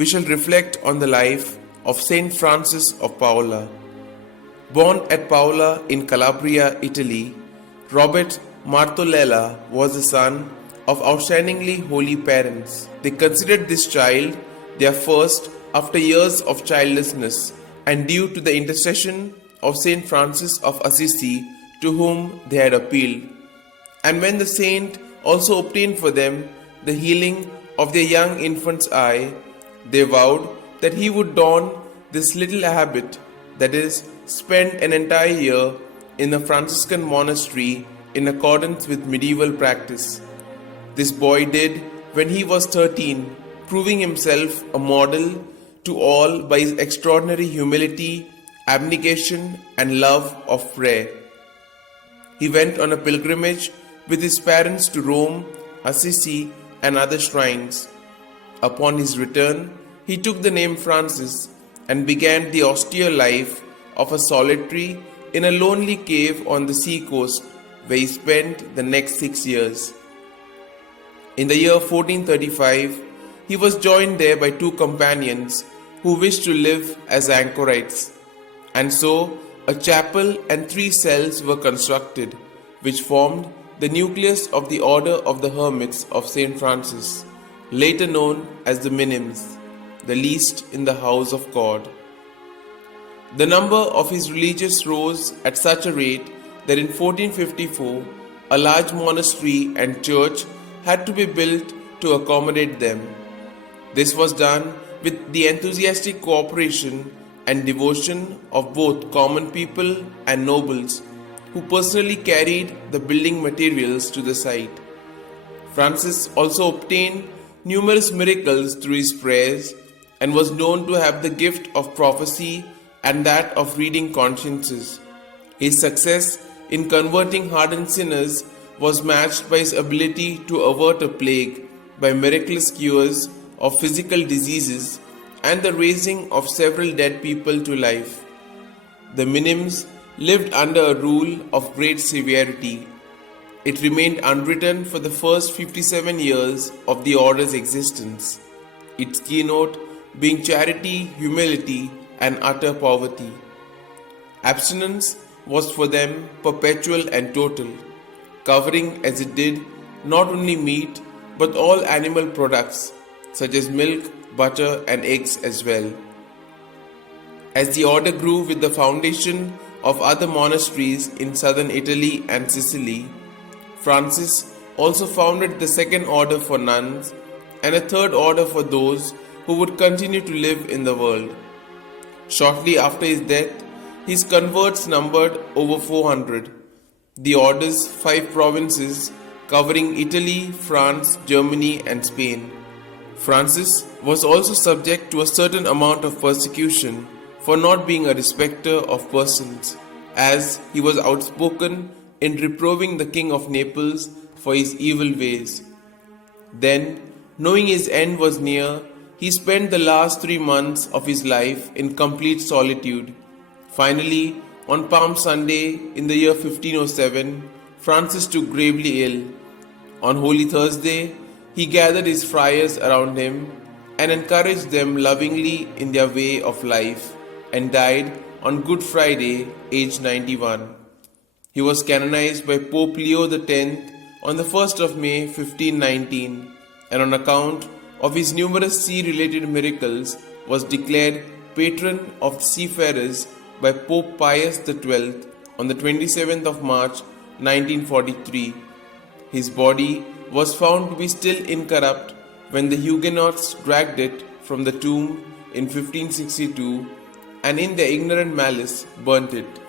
we shall reflect on the life of St Francis of Paola. Born at Paola in Calabria, Italy, Robert Martolella was the son of outstandingly holy parents. They considered this child their first after years of childlessness, and due to the intercession of St Francis of Assisi, to whom they had appealed. And when the saint also obtained for them the healing of their young infant's eye, they vowed that he would don this little habit, that is, spend an entire year in a Franciscan monastery in accordance with medieval practice. This boy did when he was 13, proving himself a model to all by his extraordinary humility, abnegation, and love of prayer. He went on a pilgrimage with his parents to Rome, Assisi, and other shrines. Upon his return, he took the name Francis and began the austere life of a solitary in a lonely cave on the sea coast, where he spent the next 6 years. In the year 1435, he was joined there by 2 companions who wished to live as anchorites, and so a chapel and 3 cells were constructed, which formed the nucleus of the Order of the Hermits of St. Francis, later known as the Minims, the least in the house of God. The number of his religious rose at such a rate that in 1454 a large monastery and church had to be built to accommodate them. This was done with the enthusiastic cooperation and devotion of both common people and nobles, who personally carried the building materials to the site. Francis also obtained numerous miracles through his prayers and was known to have the gift of prophecy and that of reading consciences. His success in converting hardened sinners was matched by his ability to avert a plague by miraculous cures of physical diseases and the raising of several dead people to life. The Minims lived under a rule of great severity. It remained unwritten for the first 57 years of the order's existence, its keynote being charity, humility, and utter poverty. Abstinence was for them perpetual and total, covering as it did not only meat but all animal products such as milk, butter, and eggs as well. As the order grew with the foundation of other monasteries in southern Italy and Sicily, Francis also founded the second order for nuns and a third order for those who would continue to live in the world. Shortly after his death, his converts numbered over 400. The order's 5 provinces covering Italy, France, Germany, and Spain. Francis was also subject to a certain amount of persecution for not being a respecter of persons, as he was outspoken in reproving the King of Naples for his evil ways. Then, knowing his end was near, he spent the last 3 months of his life in complete solitude. Finally, on Palm Sunday in the year 1507, Francis took gravely ill. On Holy Thursday, he gathered his friars around him and encouraged them lovingly in their way of life, and died on Good Friday, aged 91. He was canonized by Pope Leo X on the 1st of May 1519, and on account of his numerous sea-related miracles was declared patron of seafarers by Pope Pius XII on the 27th of March 1943. His body was found to be still incorrupt when the Huguenots dragged it from the tomb in 1562 and in their ignorant malice burnt it.